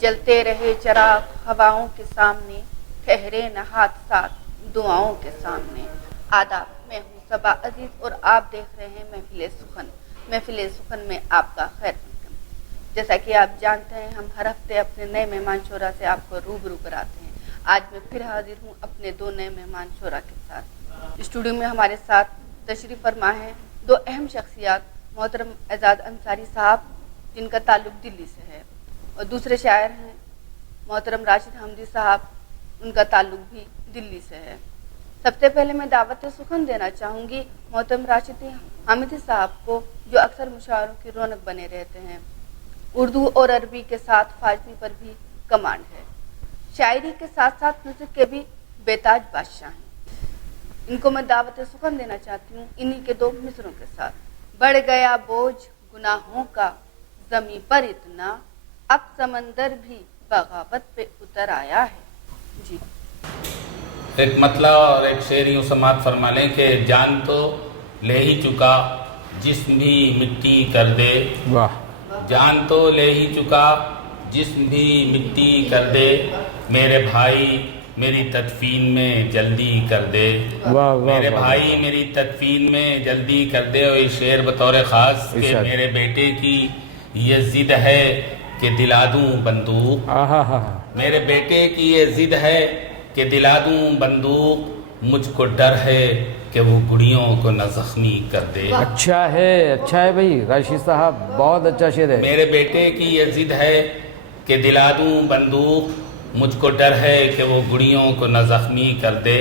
जलते रहे चराग हवाओं के सामने, ठहरे न हाथ साथ दुआओं के सामने। आदाब, मैं हूँ सबा अजीज और आप देख रहे हैं महफिल सुखन। महफिल सुखन में आपका खैर मक़दम। जैसा कि आप जानते हैं, हम हर हफ्ते अपने नए मेहमान शोरा से आपको रूबरू कराते हैं। आज मैं फिर हाजिर हूँ अपने दो नए मेहमान शोरा के साथ। स्टूडियो में हमारे साथ तशरीफ़ फरमा है दो अहम शख्सियात, मोहतरम एजाज अंसारी साहब जिनका ताल्लुक दिल्ली से है, और दूसरे शायर हैं मोहतरम राशिद हमदी साहब, उनका ताल्लुक भी दिल्ली से है। सबसे पहले मैं दावत सुखन देना चाहूँगी मोहतरम राशिद हमदी साहब को, जो अक्सर मुशायरों की रौनक बने रहते हैं। उर्दू और अरबी के साथ फारसी पर भी कमांड है। शायरी के साथ साथ म्यूजिक के भी बेताज बादशाह हैं। इनको मैं दावत सुखन देना चाहती हूँ इन्हीं के दो मिसरों के साथ। बढ़ गया बोझ गुनाहों का ज़मीं पर इतना, अब समंदर भी बगावत पे उतर आया है। जी एक मतला और एक शेर यूँ समाप्त फरमा लें कि जान तो ले ही चुका जिस्म भी मिट्टी कर दे। वाह। जान तो ले ही चुका जिस्म भी मिट्टी कर दे, मेरे भाई मेरी तदफीन में जल्दी कर दे। वाह मेरे भाई मेरी तदफीन में जल्दी कर दे। और ये शेर बतौर ख़ास कि मेरे बेटे की ये ज़िद है कि दिला दूँ बंदूक। मेरे बेटे की ये ज़िद है कि दिला दूँ बंदूक, मुझको डर है कि वो गुड़ियों को न ज़ख्मी कर दे। अच्छा है भाई राशिद साहब, बहुत अच्छा शेर है। मेरे बेटे की ये ज़िद है कि दिला दूँ बंदूक, मुझको डर है कि वो गुड़ियों को न ज़ख्मी कर दे।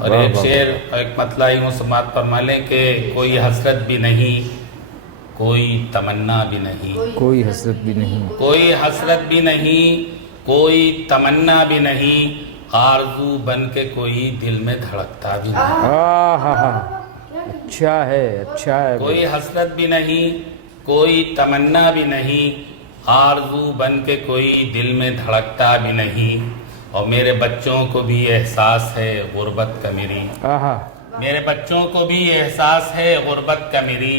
और एक शेर एक मतला यूँ समाप्त फरमा लें कि कोई हसरत भी नहीं, कोई तमन्ना भी नहीं। कोई हसरत भी नहीं, कोई हसरत भी नहीं, कोई तमन्ना भी नहीं, आरज़ू बन के कोई दिल में धड़कता भी नहीं। अच्छा है। कोई हसरत भी नहीं, कोई तमन्ना भी नहीं, आरज़ू बन के कोई दिल में धड़कता भी नहीं। और मेरे बच्चों को भी एहसास है गुर्बत का मेरी। मेरे बच्चों को भी एहसास है गुर्बत का मेरी,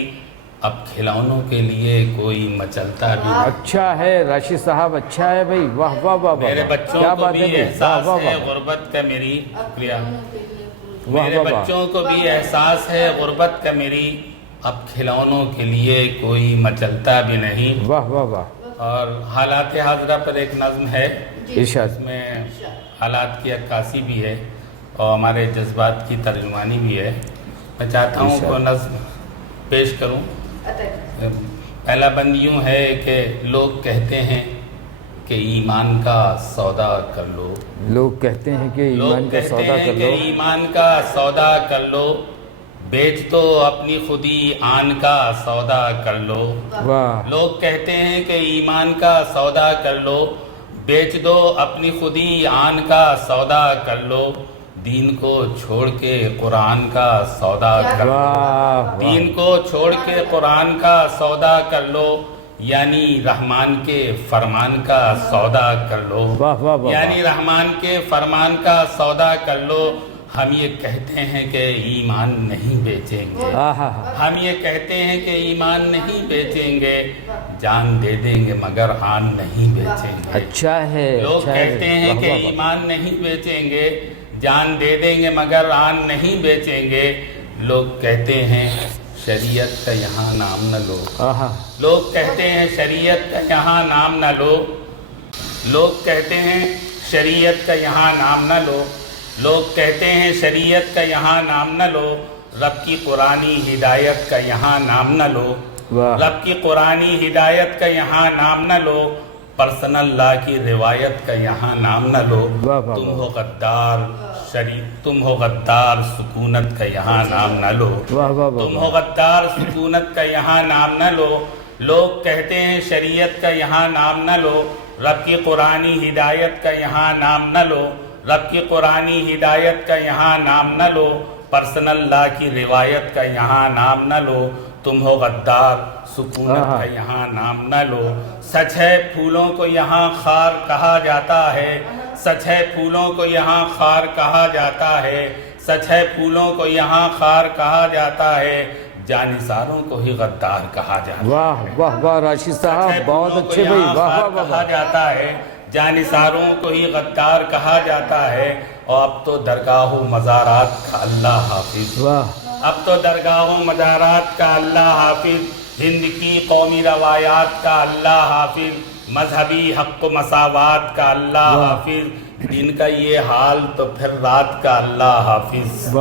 अब खिलौनों के लिए कोई मचलता भी नहीं। अच्छा है राशिद साहब, अच्छा है भाई। वाह वाह वाह। मेरे बच्चों को भी एहसास है गुर्बत का मेरी। शुक्रिया। मेरे बच्चों को भी एहसास है गुर्बत का मेरी, अब खिलौनों के लिए कोई मचलता भी नहीं। वाह वाह वाह। और हालात हाजरा पर एक नज़्म है, इसमें हालात की अक्कासी भी है और हमारे जज्बात की तर्जुमानी भी है। मैं चाहता हूँ को नज़्म पेश करूँ। पहला बंद यूँ है कि लोग कहते हैं कि ईमान का सौदा कर लो। लोग कहते हैं कि ईमान का सौदा कर लो। ईमान का सौदा कर लो, बेच तो अपनी खुदी आन का सौदा कर लो। वाह। लोग कहते हैं कि ईमान का सौदा कर लो, बेच दो अपनी खुदी आन का सौदा कर लो, दीन को छोड़ के कुरान का सौदा कर लो। दीन को छोड़ के कुरान का सौदा कर लो, यानी रहमान के फरमान का सौदा कर लो। यानी रहमान के फरमान का सौदा कर लो। हम ये कहते हैं कि ईमान नहीं बेचेंगे। हम ये कहते हैं कि ईमान नहीं बेचेंगे, जान दे देंगे मगर आन नहीं बेचेंगे। अच्छा है। लोग कहते हैं कि ईमान नहीं बेचेंगे, जान दे देंगे मगर आन नहीं बेचेंगे। लोग कहते हैं शरीयत का यहाँ नाम न लो। लोग कहते हैं शरीयत का यहाँ नाम न लो। लोग कहते हैं शरीयत का यहाँ नाम न लो। लोग कहते हैं शरीयत का यहाँ नाम न लो, रब की कुरानी हिदायत का यहाँ नाम न लो। रब की कुरानी हिदायत का यहाँ नाम न लो, पर्सनल लॉ की रिवायत का यहाँ नाम न लो। तुम हो गद्दार तुम हो गद्दार सुकूनत का यहाँ नाम न लो। तुम हो गद्दार सुकूनत का यहाँ नाम न लो। लोग कहते हैं शरीयत का यहाँ नाम न लो, रब की कुरानी हिदायत का यहाँ नाम न लो। रब की कुरानी हिदायत का यहाँ नाम न लो, पर्सनल लॉ की रिवायत का यहाँ नाम न लो। तुम हो गद्दार सुकूनत का यहाँ नाम न लो। सच है फूलों को यहाँ खार कहा जाता है। सच है फूलों को यहाँ खार कहा जाता है। सच है फूलों को यहाँ खार कहा जाता है, जानिसारों को ही गद्दार कहा जाता है। वाह वाह वाह राशिद साहब, बहुत अच्छे भाई। वाह वाह वाह। कहा जाता है, جانثاروں کو ہی غدار کہا جاتا ہے، اور اب تو درگاہ و مزارات کا اللہ حافظ، اب تو درگاہ و مزارات کا اللہ حافظ، ہند کی قومی روایات کا اللہ حافظ، مذہبی حق و مساوات کا اللہ حافظ، دن کا یہ حال تو پھر رات کا اللہ حافظ،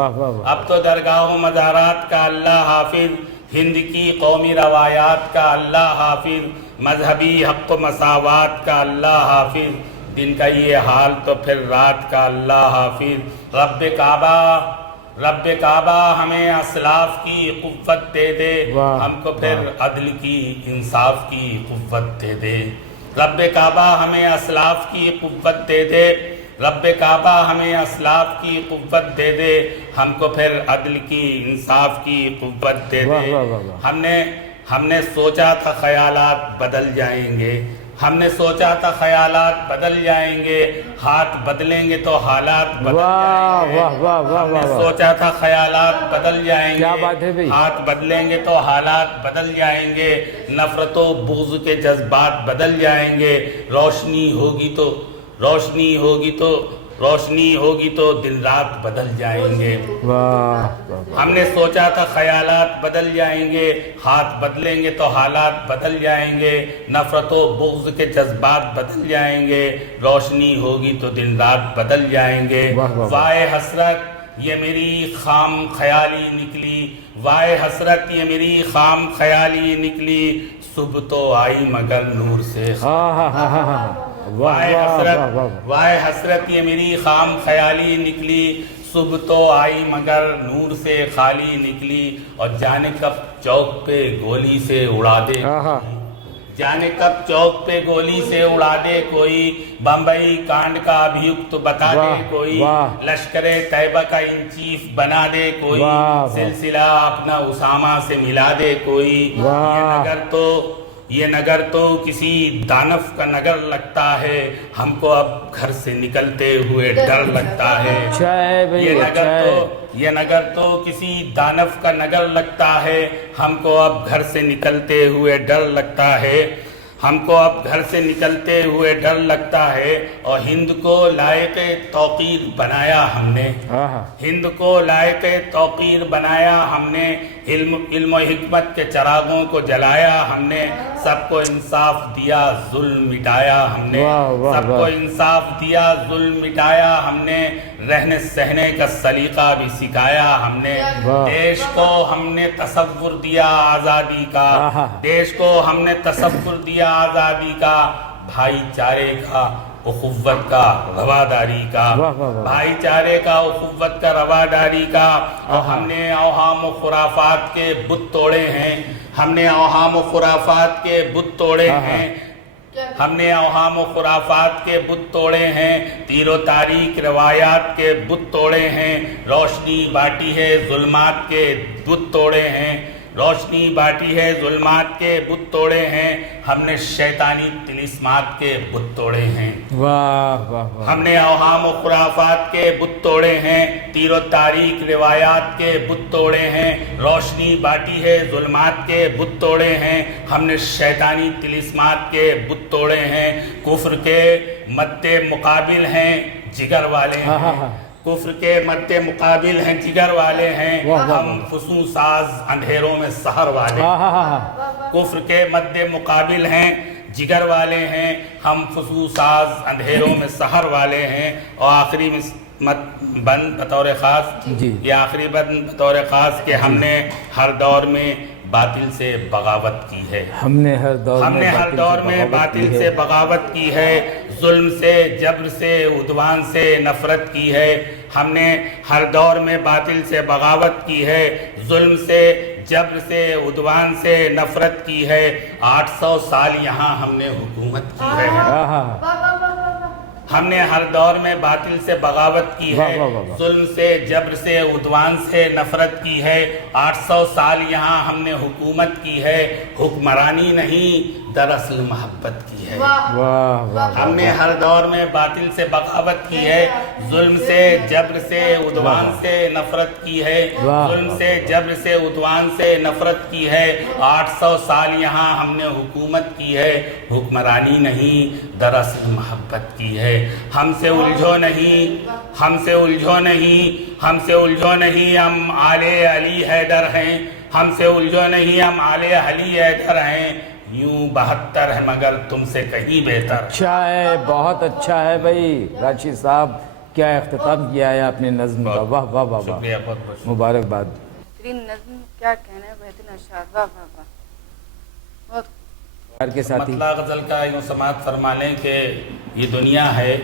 اب تو درگاہ و مزارات کا اللہ حافظ، ہند کی قومی روایات کا اللہ حافظ، مذہبی حق و مساوات کا اللہ حافظ، دن کا یہ حال تو پھر رات کا اللہ حافظ۔ رب کعبہ ہمیں اسلاف کی قوت دے دے، ہم کو پھر عدل کی انصاف کی قوت دے دے، رب کعبہ ہمیں اسلاف کی قوت دے دے، رب کعبہ ہمیں اسلاف کی قوت دے دے، ہم کو پھر عدل کی انصاف کی قوت دے دے۔ ہم نے سوچا تھا خیالات بدل جائیں گے، ہم نے سوچا تھا خیالات بدل جائیں گے، ہاتھ بدلیں گے تو حالات بدل جائیں گے، ہم نے سوچا تھا خیالات بدل جائیں گے، ہاتھ بدلیں گے تو حالات بدل جائیں گے، نفرت و بغض کے جذبات بدل جائیں گے، روشنی ہوگی تو دن رات بدل جائیں گے۔ ہم نے سوچا تھا خیالات بدل جائیں گے، ہاتھ بدلیں گے تو حالات بدل جائیں گے، نفرت و بغض کے جذبات بدل جائیں گے، روشنی ہوگی تو دن رات بدل جائیں گے۔ وائے حسرت یہ میری خام خیالی نکلی، وائے حسرت یہ میری خام خیالی نکلی، صبح تو آئی مگر نور سے، وائے حسرت یہ میری خام خیالی نکلی، صبح تو آئی مگر نور سے خالی نکلی، اور جانے کب چوک پہ گولی سے اڑا دے، جانے کب چوک پہ گولی سے اڑا دے کوئی، بمبئی کانڈ کا ابھیوکت بتا دے کوئی، لشکر طیبہ کا ان چیف بنا دے کوئی، سلسلہ اپنا اسامہ سے ملا دے کوئی، یہ نگر تو کسی دانف کا نگر لگتا ہے، ہم کو اب گھر سے نکلتے ہوئے ڈر لگتا ہے، یہ نگر تو کسی دانف کا نگر لگتا ہے، ہم کو اب گھر سے نکلتے ہوئے ڈر لگتا ہے، ہم کو اب گھر سے نکلتے ہوئے ڈر لگتا ہے، اور ہند کو لائق توقیر بنایا ہم نے، ہند کو لائق توقیر بنایا ہم نے، علم و حکمت کے چراغوں کو جلایا ہم نے، سب کو انصاف دیا ظلم مٹایا ہم نے، سب کو انصاف دیا ظلم مٹایا ہم نے، رہنے سہنے کا سلیقہ بھی سکھایا ہم نے، دیش کو ہم نے تصور دیا آزادی کا، دیش کو ہم نے تصور دیا آزادی کا، بھائی چارے کا اخوت کا رواداری کا، بھائی چارے کا اخوت کا رواداری کا، اور ہم نے اوہام و خرافات کے بت توڑے ہیں، ہم نے اوہام و خرافات کے بت توڑے ہیں، ہم نے اوہام و خرافات کے بت توڑے ہیں، تیر و تاریخ روایات کے بت توڑے ہیں، روشنی باٹی ہے ظلمات کے بت توڑے ہیں، روشنی باٹی ہے ظلمات کے بت توڑے ہیں، ہم نے شیطانی طلسمات کے بت توڑے ہیں، ہم نے اوہام و خرافات کے بت توڑے ہیں، تیر و تاریخ روایات کے بت توڑے ہیں، روشنی باٹی ہے ظلمات کے بت توڑے ہیں، ہم نے شیطانی طلسمات کے بت توڑے ہیں، کفر کے مد مقابل ہیں جگر والے ہیں، کفر کے مد مقابل ہیں جگر والے ہیں، ہم فسوں ساز اندھیروں میں سحر والے ہیں، کفر کے مد مقابل ہیں جگر والے ہیں، ہم فسوں ساز اندھیروں میں سحر والے ہیں، اور آخری بند بطور خاص، یہ آخری بند بطور خاص کہ ہم نے ہر دور میں باطل سے بغاوت کی ہے، ہم نے ہر دور میں باطل سے بغاوت کی ہے، ظلم سے جبر سے عدوان سے نفرت کی ہے، ہم نے ہر دور میں باطل سے بغاوت کی ہے، ظلم سے جبر سے عدوان سے نفرت کی ہے، 800 سال یہاں ہم نے حکومت کی ہے، ہم نے ہر دور میں باطل سے بغاوت کی ہے، ظلم سے جبر سے عدوان سے نفرت کی ہے، 800 سال یہاں ہم نے حکومت کی ہے، حکمرانی نہیں دراصل محبت کی ہے۔ ہے वाह वाह हमने हर दौर में बातिल से बगावत की है, जुल्म से जब्र से उद्वान से नफरत की है, जुल्म से जब्र से उद्वान से नफरत की है। 800 साल यहाँ हमने हुकूमत की है, हुक्मरानी नहीं दरअसल मोहब्बत की है। हमसे उलझो नहीं, हमसे उलझो नहीं, हमसे उलझो नहीं, हम आले अली हैदर हैं, हमसे उलझो नहीं, हम आले अली हैदर हैं। यूं 72 है मगर तुमसे कहीं बेहतर। अच्छा है, बहुत अच्छा है भाई राशिद साहब, क्या इख्तिताम किया है आपने नज़्म का, वाह वाह वाह शुक्रिया, वाह, बहुत बहुत मुबारकबाद। बेहतरीन नज़्म, क्या कहना है, बेहतरीन अशार, वाह वाह वाह, बहुत प्यार के साथी मतला गज़ल का यूँ समात फरमा लें कि ये दुनिया है,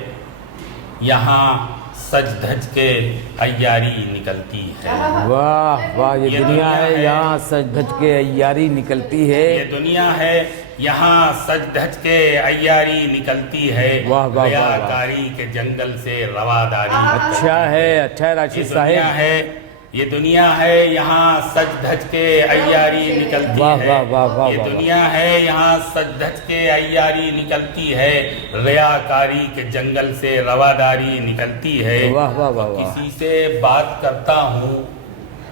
यहाँ सज धज के अय्यारी निकलती है। वाह वाह, ये दुनिया है यहाँ सज धज के अय्यारी निकलती है। ये दुनिया है यहाँ सज धज के अय्यारी निकलती है। वाह, वाह, वाह, वाह। रियाकारी के जंगल से रवादारी। अच्छा है राशिद साहब, ये दुनिया है यहाँ सज धज के अय्यारी निकलती वाह, है। वाह, वाह, वाह, ये वाह, दुनिया है यहाँ सज धज के अय्यारी निकलती है, रियाकारी के जंगल से रवादारी निकलती है। वाह वाह वाह वाह, किसी से बात करता हूँ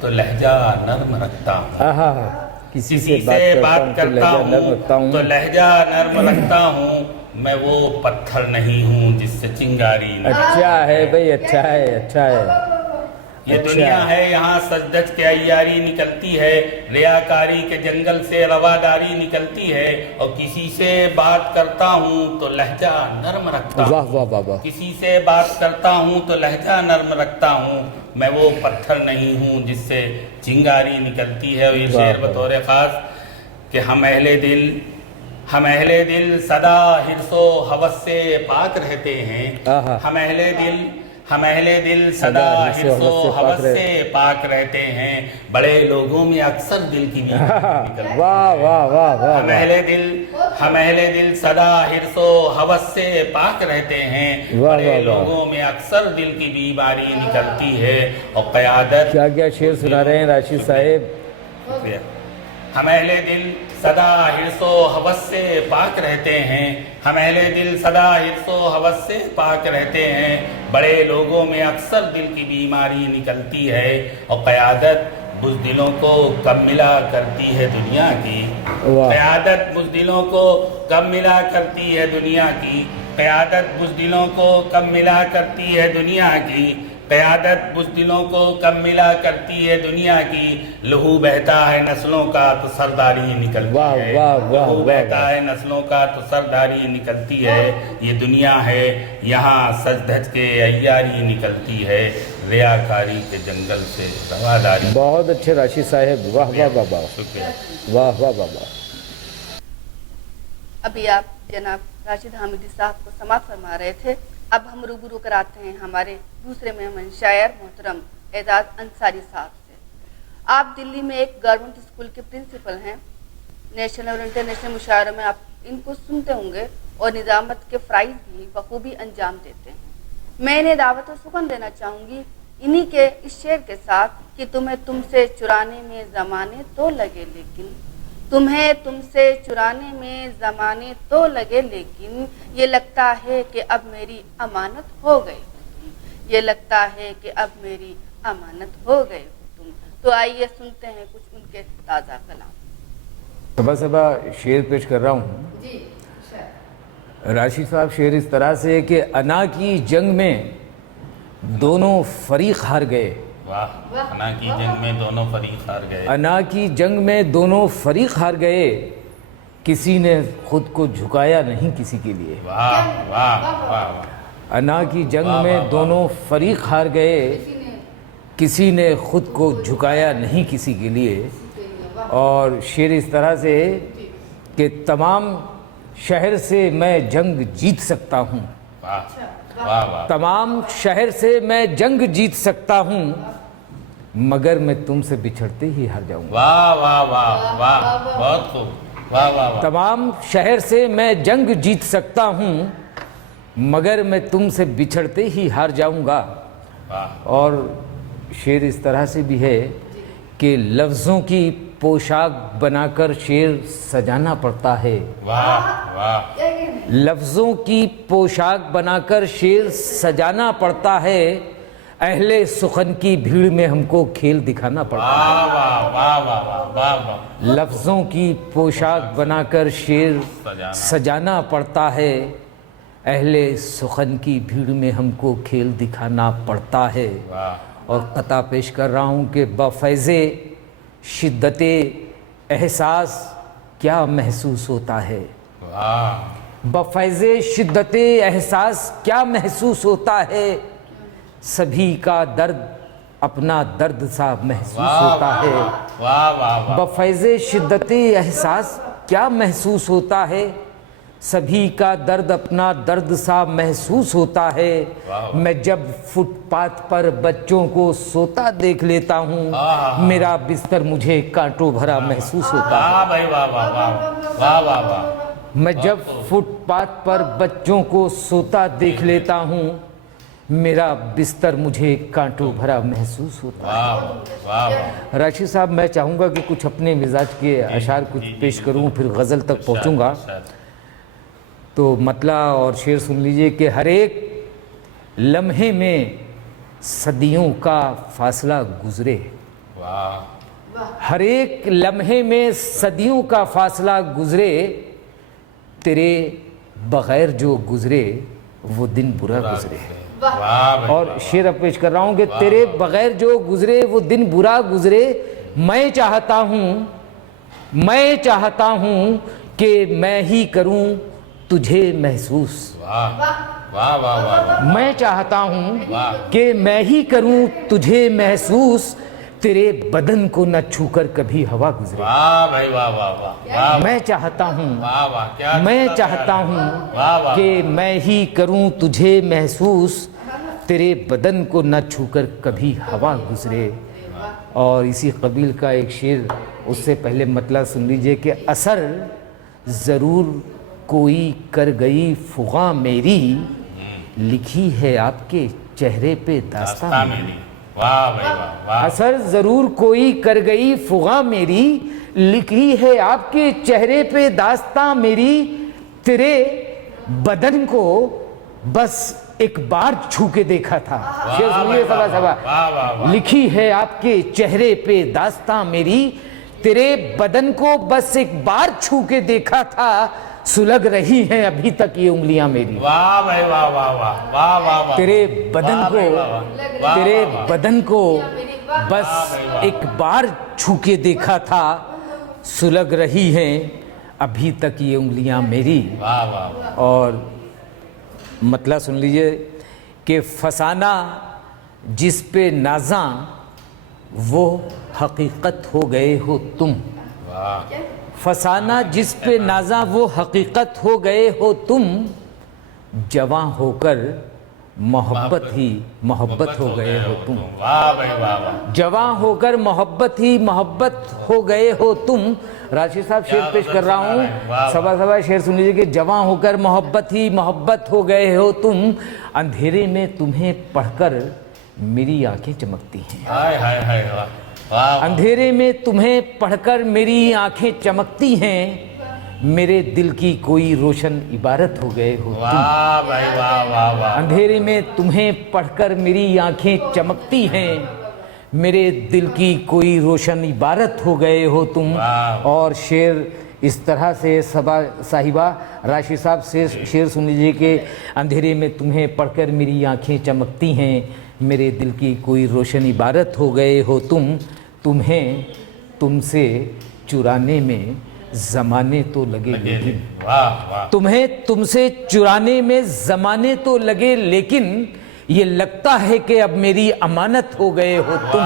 तो लहजा नर्म रखता हूँ, आहा, किसी से बात करता हूँ तो लहजा नर्म रखता हूँ, तो लहजा नर्म रखता हूँ। मैं वो पत्थर नहीं हूँ जिससे चिंगारी न। अच्छा है भाई, अच्छा है, अच्छा है। ये अच्छा। दुनिया है यहाँ सजदज के अय्यारी निकलती है, रियाकारी के जंगल से रवादारी निकलती है। और किसी से बात करता हूँ तो लहजा नर्म रखता हूँ, वाह वाह वाह वाह, किसी से बात करता हूँ तो लहजा नर्म रखता हूँ। मैं वो पत्थर नहीं हूँ जिससे चिंगारी निकलती है। और ये वाह, शेर बतौर ख़ास कि हम अहले दिल सदा हिर्सो हवस से पाक रहते हैं। आहा। हम अहले दिल सदा हिर्सो हवस से पाक रहते हैं। बड़े लोगों में अक्सर दिल की बीमारी निकलती है। वाह वाह वाह वाह, हम अहले दिल सदा हिर्सो हवस से पाक रहते हैं। वाह, बड़े वाह, वाह। लोगों में अक्सर दिल की बीमारी निकलती है। और क़यादत, क्या क्या शेर सुना रहे हैं राशिद साहब। शुक्रिया। हम अहले दिल सदा हिर्सो हवस से पाक रहते हैं, हम अहले दिल सदा हिर्सो हवस से पाक रहते हैं। बड़े लोगों में अक्सर दिल की बीमारी निकलती है। और क़यादत बुज़दिलों को कब मिला करती है दुनिया की। वाह। क़यादत बुज़दिलों को कब मिला करती है दुनिया की। क़यादत बुज़दिलों को कब मिला करती है दुनिया की। क़यादत बुज़दिलों को कब मिला करती है दुनिया की। लहू बहता है नस्लों का तो सरदारी निकलती वाह, है। वाह, वाह, लहू वाह, बहता वाह। है नस्लों का तो सरदारी निकलती है। ये दुनिया है यहाँ सज धज के अय्यारी निकलती है, रियाकारी के जंगल से रवादारी। बहुत अच्छे राशिद साहब, वाह वाह वाह वाह, शुक्रिया। वाह वाह वाह वाह। अभी आप जनाब राशिद हामिदी साहब को समाप्त फरमा रहे थे। अब हम रूबरू कराते हैं हमारे दूसरे मेहमान शायर मोहतरम एजाज अंसारी साहब से। आप दिल्ली में एक गवर्नमेंट स्कूल के प्रिंसिपल हैं। नेशनल और इंटरनेशनल मुशायरों में आप इनको सुनते होंगे और निजामत के फ़राइज़ भी बखूबी अंजाम देते हैं। मैं इन्हें दावत और सुकून देना चाहूँगी इन्हीं के इस शेर के साथ कि तुम्हें तुमसे चुराने में ज़माने तो लगे लेकिन, तुम्हें तुमसे चुराने में ज़माने तो लगे लेकिन, ये लगता है कि अब मेरी अमानत हो गई तुम, ये लगता है कि अब मेरी अमानत हो गए तुम। तो आइए सुनते हैं कुछ उनके ताज़ा कलाम। सबा सबा शेर पेश कर रहा हूँ राशिद साहब। शेर इस तरह से कि अना की जंग में दोनों फरीक हार गए। वाह। अना की जंग में दोनों फरीक हार गए। अना की जंग में दोनों फरीक हार गए, किसी ने खुद को झुकाया नहीं किसी के लिए। वाह वाह वाह वाह। अना की जंग वाह, वाह, में वाह। दोनों फरीक हार गए, किसी ने खुद को झुकाया नहीं किसी के लिए। और शेर इस तरह से कि तमाम शहर से मैं जंग जीत सकता हूँ, वाह वाह वाह। तमाम शहर से मैं जंग जीत सकता हूँ, मगर मैं तुमसे बिछड़ते ही हार जाऊंगा। वाह वाह वाह वाह, बहुत खूब। वाह वाह वाह। तमाम शहर से मैं जंग जीत सकता हूँ, मगर मैं तुमसे बिछड़ते ही हार जाऊंगा। वाह। और शेर इस तरह से भी है कि लफ्ज़ों की पोशाक बनाकर शेर सजाना पड़ता है। वाह वाह, लफ्ज़ों की पोशाक बनाकर शेर सजाना पड़ता है, अहले सुखन की भीड़ में हमको खेल दिखाना पड़ता है। वाह वाह वाह वाह वाह वाह वाह। लफ्ज़ों की पोशाक बनाकर शेर सजाना पड़ता है, अहले सुखन की भीड़ में हमको खेल दिखाना पड़ता है। और कता पेश कर रहा हूँ कि बफ़ैज़े शिद्दते एहसास क्या महसूस होता है। बफ़ैज़े शिद्दते एहसास क्या महसूस होता है, सभी का दर्द अपना दर्द सा महसूस होता है। वाह वाह, बफ़ैज़े शिद्दते एहसास क्या महसूस होता है, सभी का दर्द अपना दर्द सा महसूस होता है। मैं जब फुटपाथ पर बच्चों को सोता देख लेता हूँ, मेरा बिस्तर मुझे कांटों भरा महसूस होता है। वाह भाई वाह वाह वाह वाह वाह वाह। मैं जब फुटपाथ पर बच्चों को सोता देख लेता हूँ, मेरा बिस्तर मुझे कांटों भरा महसूस होता है। वाह वाह। राशि साहब, मैं चाहूँगा कि कुछ अपने मिजाज के अशार कुछ पेश करूँ, फिर गज़ल तक पहुँचूँगा। तो मतला और शेर सुन लीजिए कि हर एक लम्हे में सदियों का फासला गुजरे। हर एक लम्हे में सदियों का फासला गुजरे, तेरे बग़ैर जो गुजरे वो दिन बुरा गुजरे। और शेर अब पेश कर रहा हूँ कि तेरे बग़ैर जो गुजरे वो दिन बुरा गुजरे। मैं चाहता हूँ कि मैं ही करूँ तुझे महसूस। वाह वाह वाह वाह। मैं चाहता हूँ कि मैं ही करूँ तुझे महसूस, तेरे बदन को न छूकर कभी हवा गुजरे। वाह भाई वाह वाह वाह। मैं चाहता हूँ, वाह वाह, क्या मैं चाहता हूँ कि मैं ही करूँ तुझे महसूस, तेरे बदन को न छूकर कभी हवा गुजरे। और इसी कबील का एक शेर, उससे पहले मतलब सुन लीजिए कि असर ज़रूर कोई कर गई फुगा मेरी, लिखी है आपके चेहरे पे दास्तां मेरी। वाह भाई वाह। असर ज़रूर कोई कर गई फुगा मेरी, लिखी है आपके चेहरे पे दास्तां मेरी, तेरे बदन को बस एक बार छू के देखा था। शेर सुनिए सभा। लिखी है आपके चेहरे पे दास्तां मेरी, तेरे बदन को बस एक बार छू के देखा था, सुलग रही हैं अभी तक ये उंगलियां मेरी। वाह भाई वाह वाह वाह वाह वाह। तेरे बदन को बस एक बार छू के देखा था, सुलग रही हैं अभी तक ये उंगलियां मेरी। वाह वाह। और मतलब सुन लीजिए कि फसाना जिस पे नाज़ा, वो हकीकत हो गए हो तुम। फसाना जिस पे नाज़ा वो हकीकत हो गए हो तुम, जवां होकर मोहब्बत ही मोहब्बत हो गए हो तुम। वाह भाई वाह। जवां होकर मोहब्बत ही मोहब्बत हो गए हो तुम। राशि साहब, शेर पेश कर रहा हूँ, सभा शेर सुन लीजिए कि जवां होकर मोहब्बत ही मोहब्बत हो गए हो तुम, अंधेरे में तुम्हें पढ़कर मेरी आंखें चमकती हैं। हाय हाय हाय वाह। अंधेरे में तुम्हें पढ़कर मेरी आंखें चमकती हैं, मेरे दिल की कोई रोशन इबारत हो गए हो तुम। वाह भाई वाह वाह वाह। अंधेरे में तुम्हें पढ़कर मेरी आंखें चमकती हैं, मेरे दिल की कोई रोशन इबारत हो गए हो तुम। और शेर इस तरह से सभा साहिबा, राशि साहब से शेर सुन लीजिए कि अंधेरे में तुम्हें पढ़कर मेरी आंखें चमकती हैं, मेरे दिल की कोई रोशन इबारत हो गए हो तुम, तुम्हें तुमसे चुराने में ज़माने तो लगे लेकिन। तुम्हें तुमसे चुराने में ज़माने तो लगे लेकिन, ये लगता है कि अब मेरी अमानत हो गए हो तुम।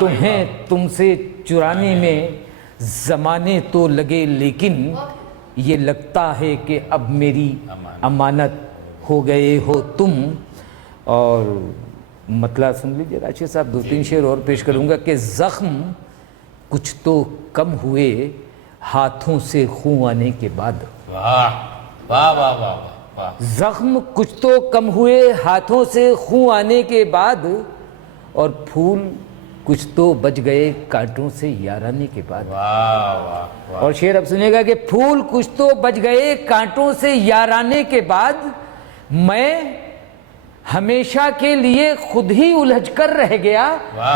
तुम्हें तुमसे चुराने में ज़माने तो लगे लेकिन, ये लगता है कि अब मेरी अमानत हो गए हो तुम। और मतलब सुन लीजिए राशि साहब, 2-3 शेर और पेश करूंगा कि ज़ख्म कुछ तो कम हुए हाथों से खून आने के बाद। वाह वाह वाह वाह। ज़ख्म कुछ तो कम हुए हाथों से खून आने के बाद, और फूल کچھ تو بچ گئے کانٹوں سے یارانے کے بعد. واہ واہ واہ. اور شعر اب سنیے گا کہ پھول کچھ تو بچ گئے کانٹوں سے یارانے کے بعد، میں ہمیشہ کے لیے خود ہی الجھ کر رہ گیا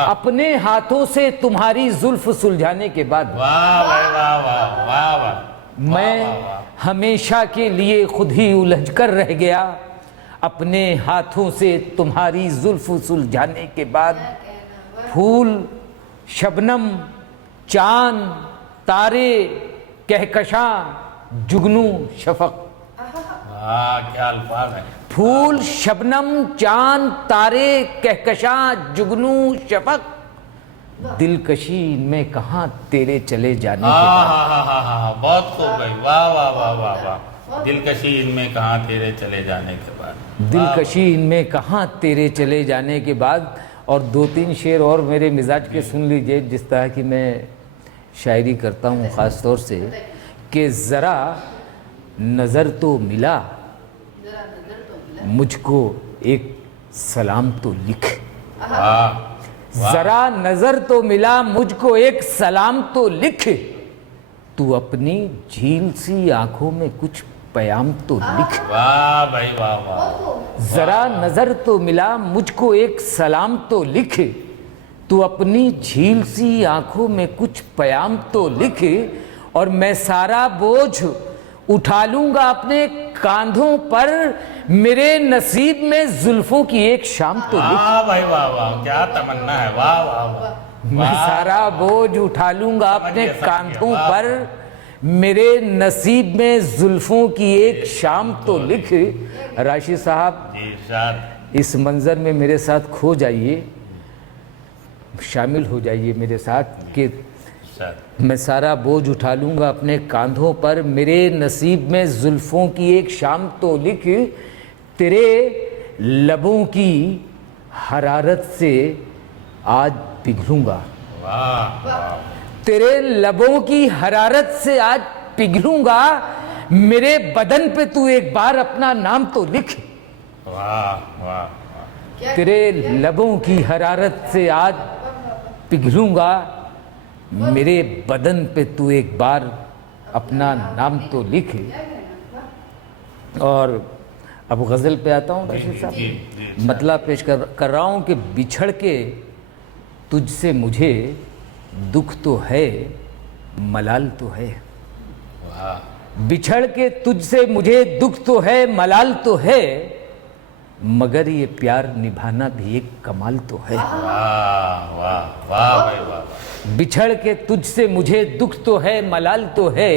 اپنے ہاتھوں سے تمہاری زلف سلجھانے کے بعد. واہ واہ واہ واہ واہ واہ. میں ہمیشہ کے لیے خود ہی الجھ کر رہ گیا اپنے ہاتھوں سے تمہاری زلف سلجھانے کے بعد. پھول، شبنم، چاند، تارے، کہکشاں، جگنو، شفق. کیا الفاظ ہیں. پھول، شبنم، چاند، تارے، کہکشاں، جگنو، شفق، دلکشی ان میں کہاں تیرے چلے جانے کے بعد. بہت خوب بھائی. واہ واہ واہ واہ واہ. دلکشی ان میں کہاں تیرے چلے جانے کے بعد. دلکشی ان میں کہاں تیرے چلے جانے کے بعد. اور 2-3 شعر اور میرے مزاج کے سن لیجئے، جس طرح کی میں شاعری کرتا ہوں خاص طور سے، کہ ذرا نظر تو ملا مجھ کو ایک سلام تو لکھ. ذرا نظر تو ملا مجھ کو ایک سلام تو لکھ، تو اپنی جھیل سی آنکھوں میں کچھ پیام تو لکھ. واہ بھائی واہ واہ. ذرا نظر تو ملا مجھ کو ایک سلام تو لکھ، تو اپنی جھیل سی آنکھوں میں کچھ پیام تو لکھ، اور میں سارا بوجھ اٹھا لوں گا اپنے کاندھوں پر، میرے نصیب میں زلفوں کی ایک شام تو لکھ. واہ بھائی واہ واہ. کیا تمنا ہے. واہ واہ واہ. میں سارا بوجھ اٹھا لوں گا اپنے کاندھوں پر، میرے نصیب میں زلفوں کی ایک شام تو لکھ. راشد صاحب جی ارشاد. اس منظر میں میرے ساتھ کھو جائیے، شامل ہو جائیے میرے ساتھ کہ میں سارا بوجھ اٹھا لوں گا اپنے کاندھوں پر، میرے نصیب میں زلفوں کی ایک شام تو لکھ، تیرے لبوں کی حرارت سے آج پگھلوں گا. تیرے لبوں کی حرارت سے آج پگھلوں گا، میرے بدن پہ تو ایک بار اپنا نام تو لکھ. تیرے لبوں کی حرارت سے آج پگھلوں گا، میرے بدن پہ تو ایک بار اپنا نام تو لکھ. اور اب غزل پہ آتا ہوں راشد صاحب. مطلب پیش کر رہا ہوں کہ بچھڑ کے تجھ سے مجھے دکھ تو ہے ملال تو ہے. بچھڑ کے تجھ سے مجھے دکھ تو ہے ملال تو ہے، مگر یہ پیار نبھانا بھی ایک کمال تو ہے. بچھڑ کے تجھ سے مجھے دکھ تو ہے ملال تو ہے،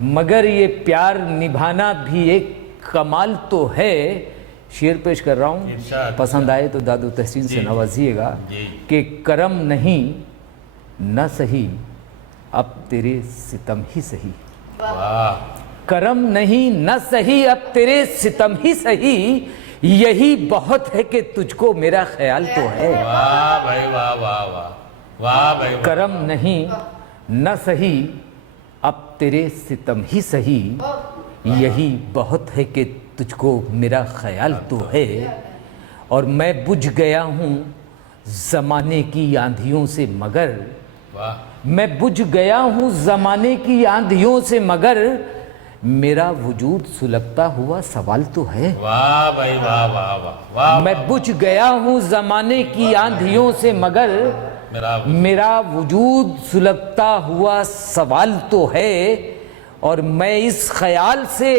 مگر یہ پیار نبھانا بھی ایک کمال تو ہے. شعر پیش کر رہا ہوں، پسند آئے تو داد و تحسین سے نوازیے گا. کہ کرم نہیں نہ سہی اب تیرے ستم ہی سہی. کرم نہیں نہ سہی اب تیرے ستم ہی سہی، یہی بہت ہے کہ تجھ کو میرا خیال تو ہے. کرم نہیں نہ سہی اب تیرے ستم ہی سہی، یہی بہت ہے کہ تجھ کو میرا خیال تو ہے. اور میں بجھ گیا ہوں زمانے کی آندھیوں سے مگر، میں بجھ گیا ہوں زمانے کی آندھیوں سے مگر، میرا وجود سلگتا ہوا سوال تو ہے. میں بجھ گیا ہوں زمانے کی آندھیوں سے مگر، میرا وجود سلگتا ہوا سوال تو ہے. اور میں اس خیال سے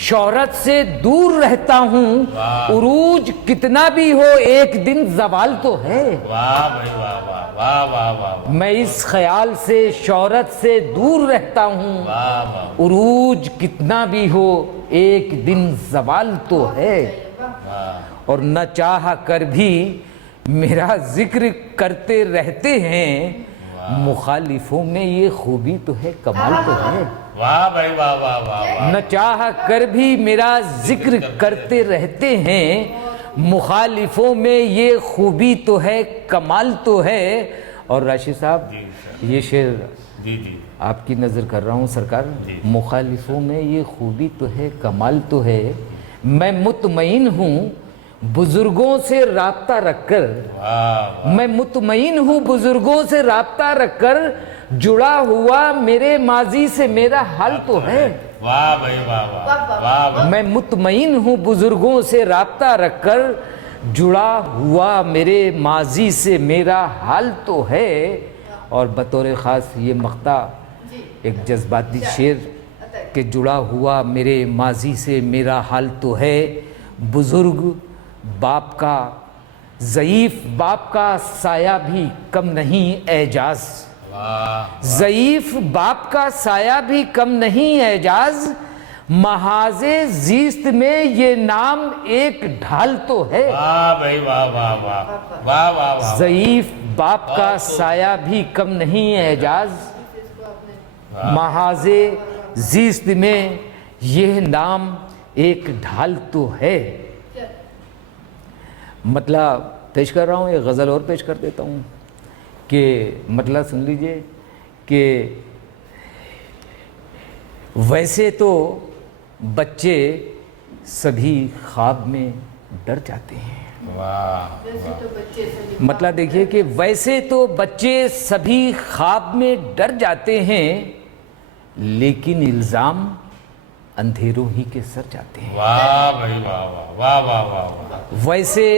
شہرت سے دور رہتا ہوں، عروج کتنا بھی ہو ایک دن زوال تو ہے. میں اس خیال سے شہرت سے دور رہتا ہوں، عروج کتنا بھی ہو ایک دن زوال تو ہے. اور نہ چاہ کر بھی میرا ذکر کرتے رہتے ہیں، مخالفوں میں یہ خوبی تو ہے کمال تو ہے. نہ چاہ کر بھی میرا ذکر کرتے رہتے ہیں، مخالفوں میں یہ خوبی تو ہے کمال تو ہے. اور راشد صاحب یہ شعر آپ کی نظر کر رہا ہوں سرکار. مخالفوں میں یہ خوبی تو ہے کمال تو ہے، میں مطمئن ہوں बुजुर्गों से राब्ता रखकर, मैं मुतमईन हूँ बुजुर्गों से राब्ता रखकर, जुड़ा हुआ मेरे माजी से मेरा हाल तो है। वाह भाई वाह वाह वाह वाह। मैं मुतमईन हूँ बुजुर्गों से राब्ता रखकर, जुड़ा हुआ मेरे माजी से मेरा हाल तो है। और बतौर ख़ास ये मक्ता एक जज्बाती शेर कि जुड़ा हुआ मेरे माजी से मेरा हाल तो है, बुजुर्ग बाप का, ज़ईफ़ बाप का साया भी कम नहीं एजाज़। ज़ईफ़ बाप का साया भी कम नहीं एजाज़, महाज़े ज़ीस्त में ये नाम एक ढाल तो है। वाह भाई वाह वाह वाह वाह वाह वाह। ज़ईफ़ बाप का साया भी कम नहीं एजाज़, महाज़े ज़ीस्त में ये नाम एक ढाल तो है। मतलब पेश कर रहा हूँ, एक गज़ल और पेश कर देता हूँ कि मतलब सुन लीजिए कि वैसे तो बच्चे सभी ख्वाब में डर जाते हैं। वाह। मतलब देखिए कि वैसे तो बच्चे सभी ख्वाब में डर जाते हैं, लेकिन इल्ज़ाम अंधेरों ही के सर जाते हैं। वाह भाई वाह वाह वाह वाह वाह वाह। वैसे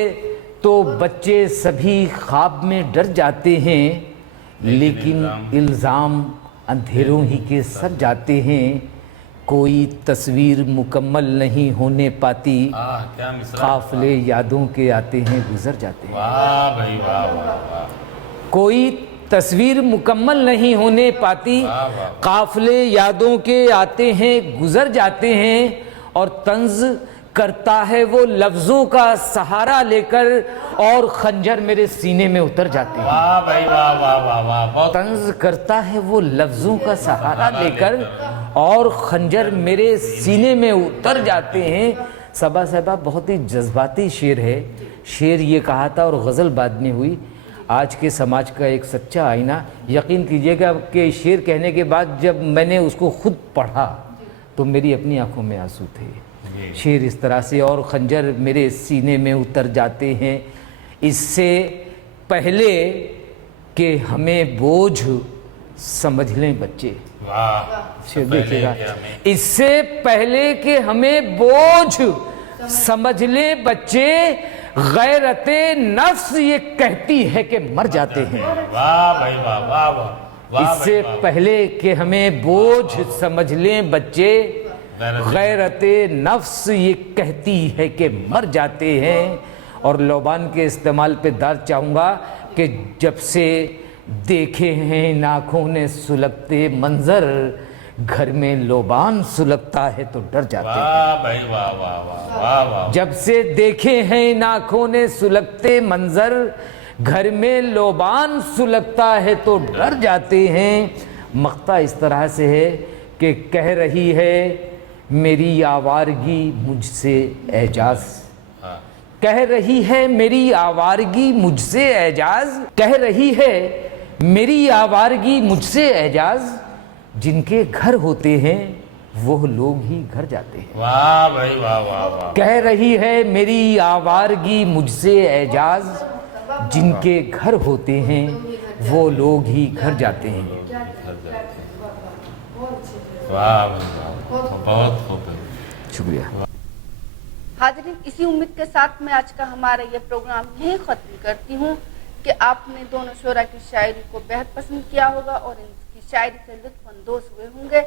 तो बच्चे सभी ख्वाब में डर जाते हैं, लेकिन इल्ज़ाम अंधेरों ही के सर जाते हैं। कोई तस्वीर मुकम्मल नहीं होने पाती, क्या मिसरा। काफ़िले यादों के आते हैं गुजर जाते हैं। वाह भाई वाह वाह वाह। कोई तस्वीर मुकम्मल नहीं होने पाती, काफ़िले यादों के आते हैं गुजर जाते हैं। और तंज करता है वो लफ्ज़ों का सहारा लेकर, और खंजर मेरे सीने में उतर जाते हैं। वाह भाई वाह वाह वाह वाह। बहुत तंज करता है वो लफ्ज़ों का सहारा लेकर, और खंजर मेरे सीने में उतर जाते हैं। सबा साहबा बहुत ही जज्बाती शेर है। शेर ये कहा था और गज़ल बाद में हुई। आज के समाज का एक सच्चा आईना। यकीन कीजिएगा कि शेर कहने के बाद जब मैंने उसको खुद पढ़ा तो मेरी अपनी आंखों में आंसू थे। शेर इस तरह से, और खंजर मेरे सीने में उतर जाते हैं, इससे पहले कि हमें बोझ समझ लें बच्चे। शेर देखिएगा, इससे पहले कि हमें बोझ समझ लें बच्चे, गैरते नफ्स ये कहती है कि मर जाते हैं। वाह भाई वाह वाह वाह। इससे पहले कि हमें बोझ समझ लें बच्चे, गैरते नफ्स ये कहती है कि मर जाते हैं। और लोबान के इस्तेमाल पे दाद चाहूँगा कि जब से देखे हैं आँखों ने सुलगते मंजर, घर में लोबान सुलगता है तो डर जाते हैं। वाह भाई वाह वाह वाह वाह वाह। जब से देखे हैं आँखों ने सुलगते मंजर, घर में लोबान सुलगता है तो डर जाते हैं। मक्ता इस तरह से है कि कह रही है मेरी आवारगी मुझसे एजाज, कह रही है मेरी आवारगी मुझसे एजाज, कह रही है मेरी आवारगी मुझसे एजाज, जिनके घर होते हैं वो लोग ही घर जाते हैं। वाह भाई वाह वाह वाह। कह रही है मेरी आवारगी मुझसे एजाज, जिनके घर होते हैं वो लोग ही घर जाते हैं। वाह भाई वाह, बहुत खूब। शुक्रिया। हाज़रीन, इसी उम्मीद के साथ मैं आज का हमारा ये प्रोग्राम यहीं ख़त्म करती हूँ कि आपने दोनों शोरा की शायरी को बेहद पसंद किया होगा और इनकी शायरी से लुत्फ़अंदोज़ हुए होंगे।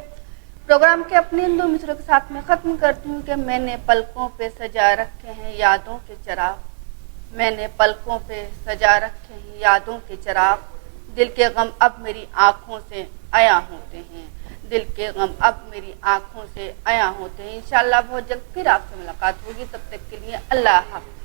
प्रोग्राम के अपने इन दो मित्रों के साथ मैं ख़त्म करती हूँ कि मैंने पलकों पे सजा रखे हैं यादों के चिराग, मैंने पलकों पे सजा रखे हैं यादों के चिराग, दिल के गम अब मेरी आँखों से आया होते हैं, दिल के गम अब मेरी आँखों से आया होते हैं। इंशाअल्लाह बहुत जल्द फिर आपसे मुलाकात होगी, तब तक के लिए अल्लाह हाफ़िज़।